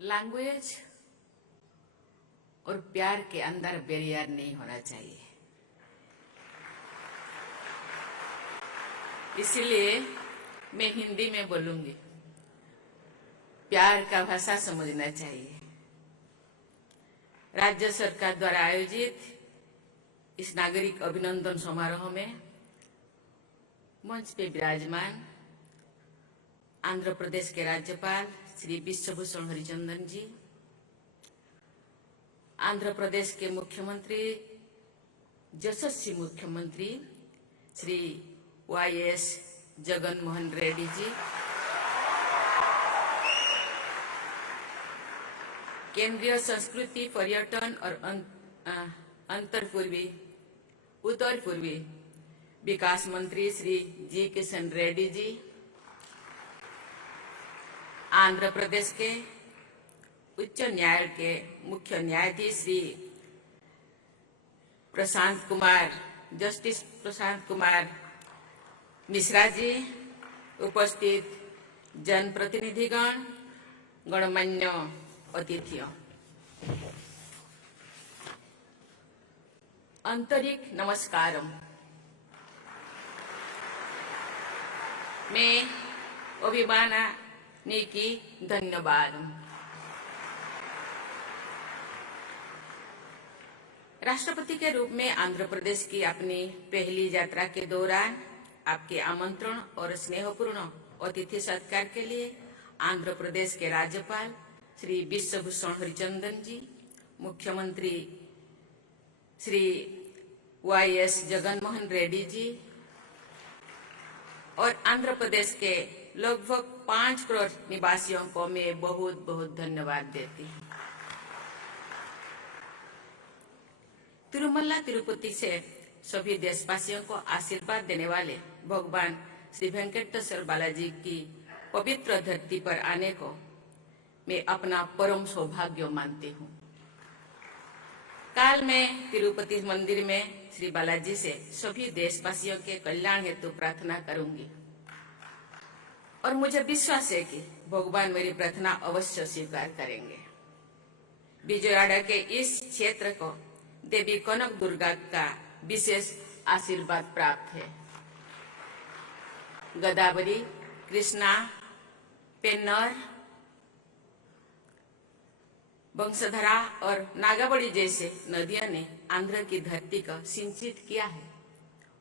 Language और प्यार के अंदर बैरियर नहीं होना चाहिए। इसलिए मैं हिंदी में बोलूंगी। प्यार का भाषा समझना चाहिए। राज्य सरकार द्वारा आयोजित इस नागरिक अभिनंदन समारोह में मंच पे विराजमान आंध्र प्रदेश के राज्यपाल श्री विश्वभूषण हरिचंदन जी, आंध्र प्रदेश के मुख्यमंत्री यशस्वी मुख्यमंत्री श्री YS जगन मोहन रेड्डी जी, केंद्रीय संस्कृति पर्यटन और उत्तर पूर्वी विकास मंत्री श्री जी किशन रेड्डी जी, आंध्र प्रदेश के उच्च न्यायालय के मुख्य न्यायाधीश श्री जस्टिस प्रशांत कुमार मिश्रा जी, उपस्थित जनप्रतिनिधिगण, गणमान्य अतिथियों, आंतरिक नमस्कारम। मैं अभिमानानिकी धन्यवाद। राष्ट्रपति के रूप में आंध्र प्रदेश की अपनी पहली यात्रा के दौरान आपके आमंत्रण और स्नेहपूर्ण अतिथि सत्कार के लिए आंध्र प्रदेश के राज्यपाल श्री विश्वभूषण हरिचंदन जी, मुख्यमंत्री श्री YS जगन मोहन रेड्डी जी और आंध्र प्रदेश के लगभग 5 करोड़ निवासियों को मैं बहुत बहुत धन्यवाद देती हूँ। तिरुमला तिरुपति से सभी देशवासियों को आशीर्वाद देने वाले भगवान श्री वेंकटेश्वर बालाजी की पवित्र धरती पर आने को मैं अपना परम सौभाग्य मानती हूँ। काल मैं तिरुपति मंदिर में श्री बालाजी से सभी देशवासियों के कल्याण हेतु प्रार्थना करूंगी और मुझे विश्वास है कि भगवान मेरी प्रार्थना अवश्य स्वीकार करेंगे। विजयवाड़ा के इस क्षेत्र को देवी कनक दुर्गा का विशेष आशीर्वाद प्राप्त है। गोदावरी, कृष्णा, पेन्नर, वंशधरा और नागावली जैसे नदियों ने आंध्र की धरती को सिंचित किया है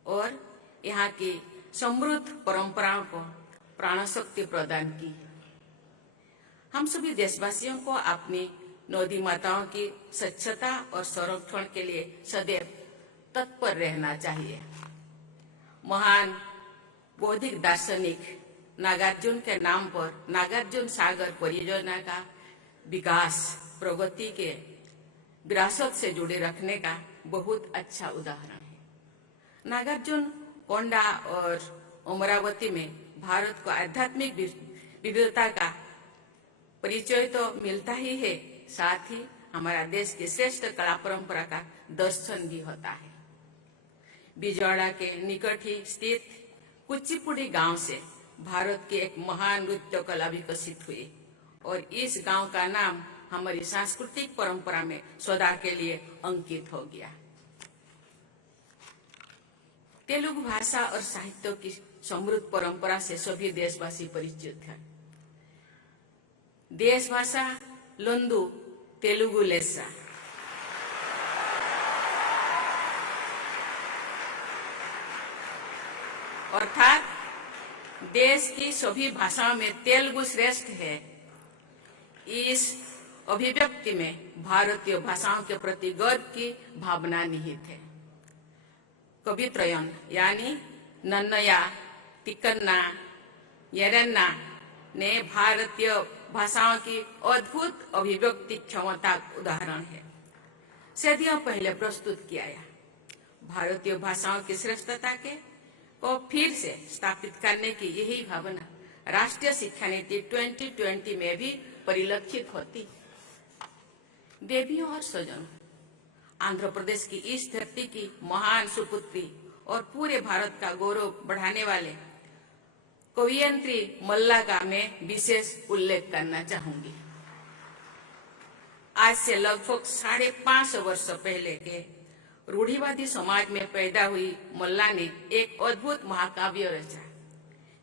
और यहाँ की समृद्ध परंपराओं को प्राण शक्ति प्रदान की। हम सभी देशवासियों को अपनी नदी माताओं की स्वच्छता और संरक्षण के लिए सदैव तत्पर रहना चाहिए। महान बौद्धिक दार्शनिक नागार्जुन के नाम पर नागार्जुन सागर परियोजना का विकास प्रगति के विरासत से जुड़े रखने का बहुत अच्छा उदाहरण है। नागार्जुन कोंडा और अमरावती में भारत को आध्यात्मिक विविधता का परिचय तो मिलता ही है, साथ ही हमारा देश की श्रेष्ठ कला परंपरा का दर्शन भी होता है। विजयवाड़ा के निकट ही स्थित कुचिपुड़ी गांव से भारत की एक महान नृत्य कला विकसित हुई और इस गांव का नाम हमारी सांस्कृतिक परंपरा में सदा के लिए अंकित हो गया। तेलुगु भाषा और साहित्य की समृद्ध परंपरा से सभी देशवासी परिचित हैं। देश भाषा लंदु तेलुगु लेसा। अर्थात देश की सभी भाषाओं में तेलुगु श्रेष्ठ है। इस अभिव्यक्ति में भारतीय भाषाओं के प्रति गर्व की भावना निहित है। कवित्रयन यानी नन्नया, तिक्कन्ना, येरन्ना ने भारतीय भाषाओं की अद्भुत अभिव्यक्ति क्षमता का उदाहरण है। सदियों पहले प्रस्तुत किया गया भारतीय भाषाओं की श्रेष्ठता को फिर से स्थापित करने की यही भावना राष्ट्रीय शिक्षा नीति 2020 में भी परिलक्षित होती। देवियों और स्वजनों, आंध्र प्रदेश की इस धरती की महान सुपुत्री और पूरे भारत का गौरव बढ़ाने वाले कवियत्री मल्ला का मैं विशेष उल्लेख करना चाहूंगी। आज से लगभग 550 वर्ष पहले के रूढ़िवादी समाज में पैदा हुई मल्ला ने एक अद्भुत महाकाव्य रचा,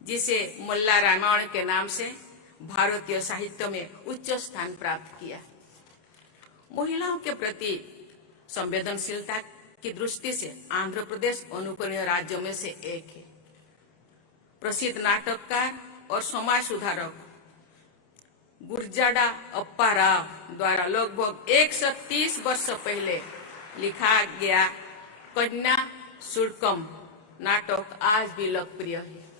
जिसे मल्ला रामायण के नाम से भारतीय साहित्य में उच्च स्थान प्राप्त किया। महिलाओं के प्रति संवेदनशीलता की दृष्टि से आंध्र प्रदेश अनुकरणीय राज्यों में से एक है। प्रसिद्ध नाटककार और समाज सुधारक गुरजाड़ा अप्पा राव द्वारा लगभग 130 वर्ष पहले लिखा गया कन्या शुल्कम नाटक आज भी लोकप्रिय है।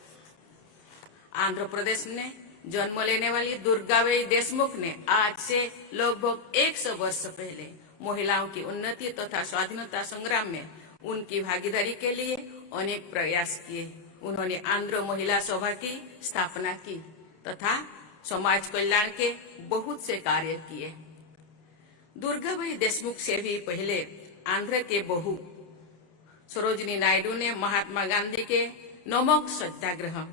आंध्र प्रदेश में जन्म लेने वाली दुर्गाबाई देशमुख ने आज से लगभग 100 वर्ष पहले महिलाओं की उन्नति तथा स्वाधीनता संग्राम में उनकी भागीदारी के लिए अनेक प्रयास किए। उन्होंने आंध्र महिला सभा की स्थापना की तथा समाज कल्याण के बहुत से कार्य किए। दुर्गाबाई देशमुख से भी पहले आंध्र के बहू सरोजिनी नायडू ने महात्मा गांधी के नमक सत्याग्रह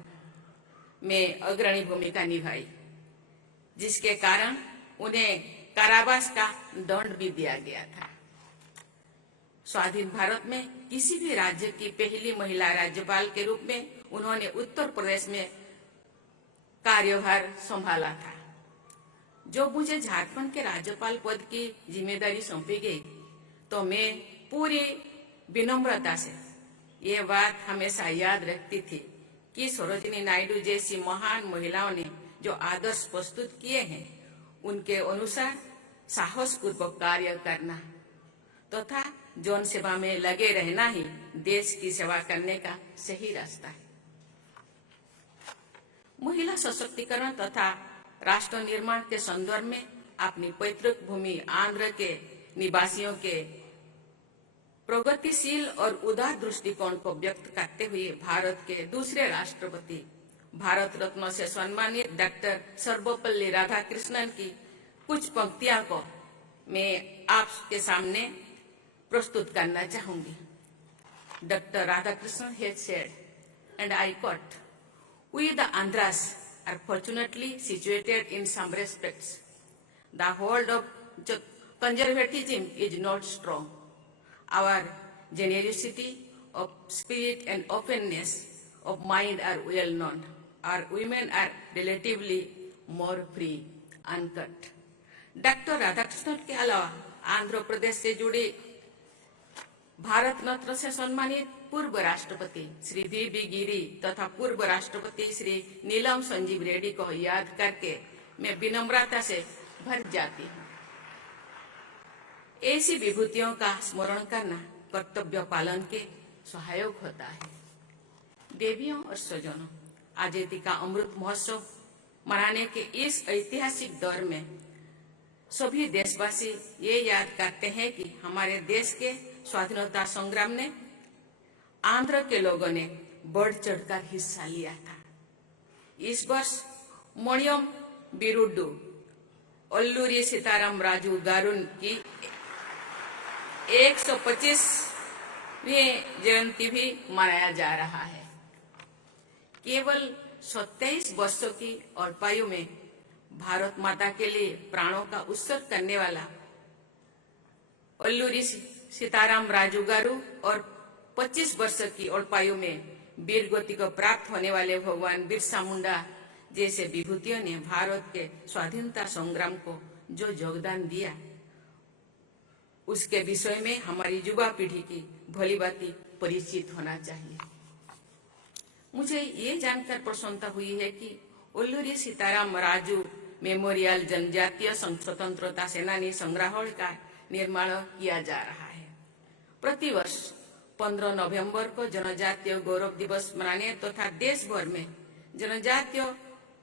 में अग्रणी भूमिका निभाई, जिसके कारण उन्हें कारावास का दंड भी दिया गया था। स्वाधीन भारत में किसी भी राज्य की पहली महिला राज्यपाल के रूप में उन्होंने उत्तर प्रदेश में कार्यभार संभाला था। जो मुझे झारखंड के राज्यपाल पद की जिम्मेदारी सौंपी गई, तो मैं पूरी विनम्रता से ये बात हमेशा याद रखती थी कि सरोजिनी नायडू जैसी महान महिलाओं ने जो आदर्श प्रस्तुत किए हैं, उनके अनुसार साहस पूर्वक कार्य करना तथा जन सेवा में लगे रहना ही देश की सेवा करने का सही रास्ता है। महिला सशक्तिकरण तथा राष्ट्र निर्माण के संदर्भ में अपनी पैतृक भूमि आंध्र के निवासियों के प्रगतिशील और उदार दृष्टिकोण को व्यक्त करते हुए भारत के दूसरे राष्ट्रपति भारत रत्न से सम्मानित डॉक्टर सर्वपल्ली राधाकृष्णन की कुछ पंक्तियां को मैं आपके सामने प्रस्तुत करना चाहूंगी। Doctor Radhakrishnan had said, and I quote, "We the Andhras are fortunately situated in some respects. The hold of conservatism is not strong. Our generosity of spirit and openness of mind are well known. Our women are relatively more free." Uncut. Doctor Radhakrishnan के अलावा आंध्र प्रदेश से जुड़े भारत रत्न से सम्मानित पूर्व राष्ट्रपति Shri we गिरी तथा पूर्व राष्ट्रपति श्री नीलम संजीव रेड्डी को याद करके मैं विनम्रता से भर जाती हूँ। ऐसी विभूतियों का स्मरण करना कर्तव्य पालन के सहायक होता है। देवियों और स्वजनों, आजादी का अमृत महोत्सव मनाने के इस ऐतिहासिक दौर में सभी देशवासी ये याद करते हैं कि हमारे देश के स्वाधीनता संग्राम ने आंध्र के लोगों ने बढ़ चढ़कर हिस्सा लिया था। इस वर्ष मणियम बिरुड्डू अल्लूरी सीताराम राजू गारू की 125वीं जयंती भी मनाया जा रहा है। केवल 27 वर्षों की अल्पायु में भारत माता के लिए प्राणों का उत्सर्ग करने वाला अल्लूरी सीताराम राजू गारू और 25 वर्ष की अल्पायु में वीर गति को प्राप्त होने वाले भगवान बिरसा मुंडा जैसे विभूतियों ने भारत के स्वाधीनता संग्राम को जो योगदान दिया, उसके विषय में हमारी युवा पीढ़ी की भलीभांति परिचित होना चाहिए। मुझे ये जानकर प्रसन्नता हुई है कि अल्लूरी सीताराम राजू मेमोरियल जनजातीय स्वतंत्रता सेनानी संग्रहालय का निर्माण किया जा रहा है। प्रतिवर्ष 15 नवंबर को जनजातीय गौरव दिवस मनाने तथा देश भर में जनजातीय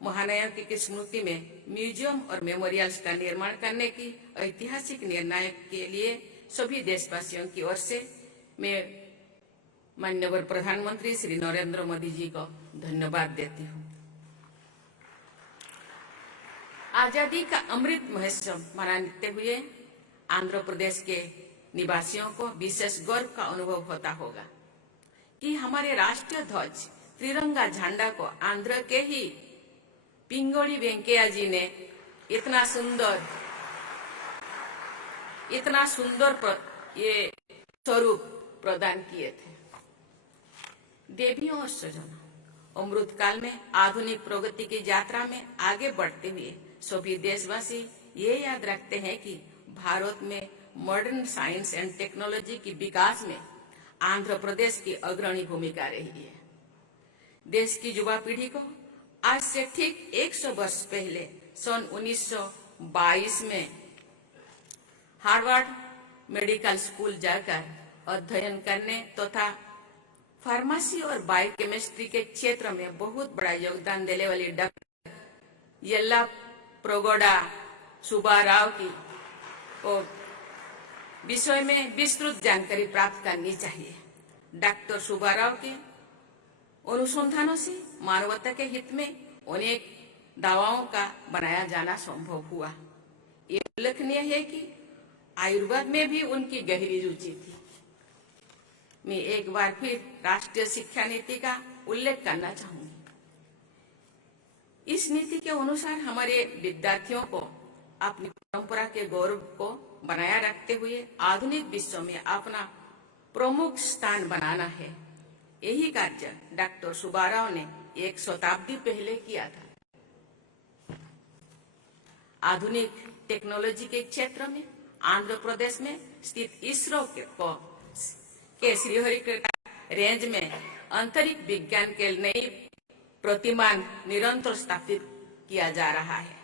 महानायकों की स्मृति में म्यूजियम और मेमोरियल्स का निर्माण करने की ऐतिहासिक निर्णय के लिए सभी देशवासियों की ओर से मैं माननीय प्रधानमंत्री श्री नरेंद्र मोदी जी को धन्यवाद देती हूँ। आजादी का अमृत महोत्सव मनाते हुए आंध्र प्रदेश के निवासियों को विशेष गर्व का अनुभव होता होगा कि हमारे राष्ट्रीय ध्वज तिरंगा झंडा को आंध्र के ही पिंगोड़ी वेंकैया जी ने इतना सुंदर इतना सुंदर ये स्वरूप प्रदान किए थे। देवियों और स्वजनों, अमृत काल में आधुनिक प्रगति की यात्रा में आगे बढ़ते हुए सभी देशवासी ये याद रखते हैं कि भारत में मॉडर्न साइंस एंड टेक्नोलॉजी की विकास में आंध्र प्रदेश की अग्रणी भूमिका रही है। देश की युवा पीढ़ी को आज से ठीक 100 वर्ष पहले सन 1922 में हार्वर्ड मेडिकल स्कूल जाकर अध्ययन करने तथा फार्मेसी और बायोकेमिस्ट्री के क्षेत्र में बहुत बड़ा योगदान देने वाली डॉक्टर येल्ला प्रगोडा सुब्बाराव की और विषय में विस्तृत जानकारी प्राप्त करनी चाहिए। डॉक्टर सुब्बाराव के अनुसंधानों से मानवता के हित में अनेक दवाओं का बनाया जाना संभव हुआ। ये उल्लेखनीय है कि आयुर्वेद में भी उनकी गहरी रुचि थी। मैं एक बार फिर राष्ट्रीय शिक्षा नीति का उल्लेख करना चाहूंगी। इस नीति के अनुसार हमारे विद्यार्थियों को अपनी परंपरा के गौरव को बनाए रखते हुए आधुनिक विश्व में अपना प्रमुख स्थान बनाना है। यही कार्य डॉक्टर सुब्बाराव ने एक शताब्दी पहले किया था। आधुनिक टेक्नोलॉजी के क्षेत्र में आंध्र प्रदेश में स्थित इसरो के श्रीहरिकोटा रेंज में अंतरिक्ष विज्ञान के नई प्रतिमान निरंतर स्थापित किया जा रहा है।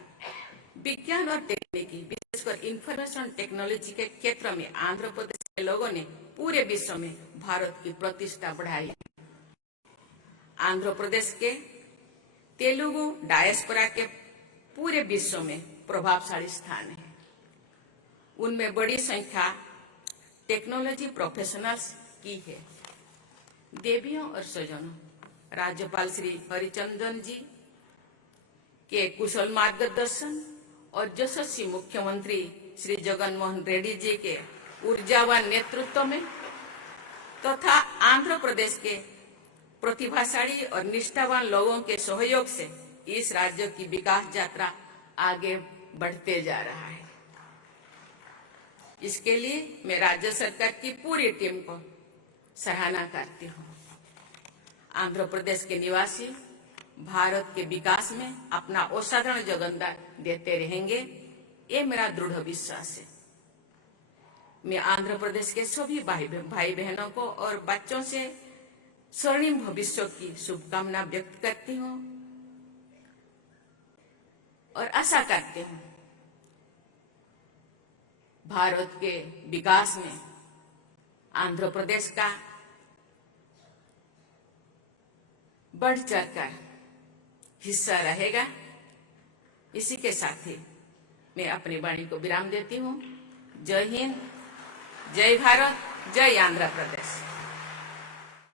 विज्ञान और तकनीकी, विशेषकर इंफॉर्मेशन टेक्नोलॉजी के क्षेत्र में आंध्र प्रदेश के लोगों ने पूरे विश्व में भारत की प्रतिष्ठा बढ़ाई। आंध्र प्रदेश के तेलुगु डायस्पोरा के पूरे विश्व में प्रभावशाली स्थान है। उनमें बड़ी संख्या टेक्नोलॉजी प्रोफेशनल्स की है। देवियों और स्वजनों, राज्यपाल श्री हरिचंदन जी के कुशल मार्गदर्शन और यशस्वी मुख्यमंत्री श्री जगन मोहन रेड्डी जी के ऊर्जावान नेतृत्व में तथा आंध्र प्रदेश के प्रतिभाशाली और निष्ठावान लोगों के सहयोग से इस राज्य की विकास यात्रा आगे बढ़ते जा रहा है। इसके लिए मैं राज्य सरकार की पूरी टीम को सराहना करती हूँ। आंध्र प्रदेश के निवासी भारत के विकास में अपना असाधारण योगदान देते रहेंगे, ये मेरा दृढ़ विश्वास है। मैं आंध्र प्रदेश के सभी भाई बहनों को और बच्चों से स्वर्णिम भविष्य की शुभकामना व्यक्त करती हूँ और आशा करती हूँ भारत के विकास में आंध्र प्रदेश का बढ़ चढ़कर हिस्सा रहेगा। इसी के साथ ही मैं अपनी वाणी को विराम देती हूँ। जय हिंद, जय भारत, जय आंध्र प्रदेश।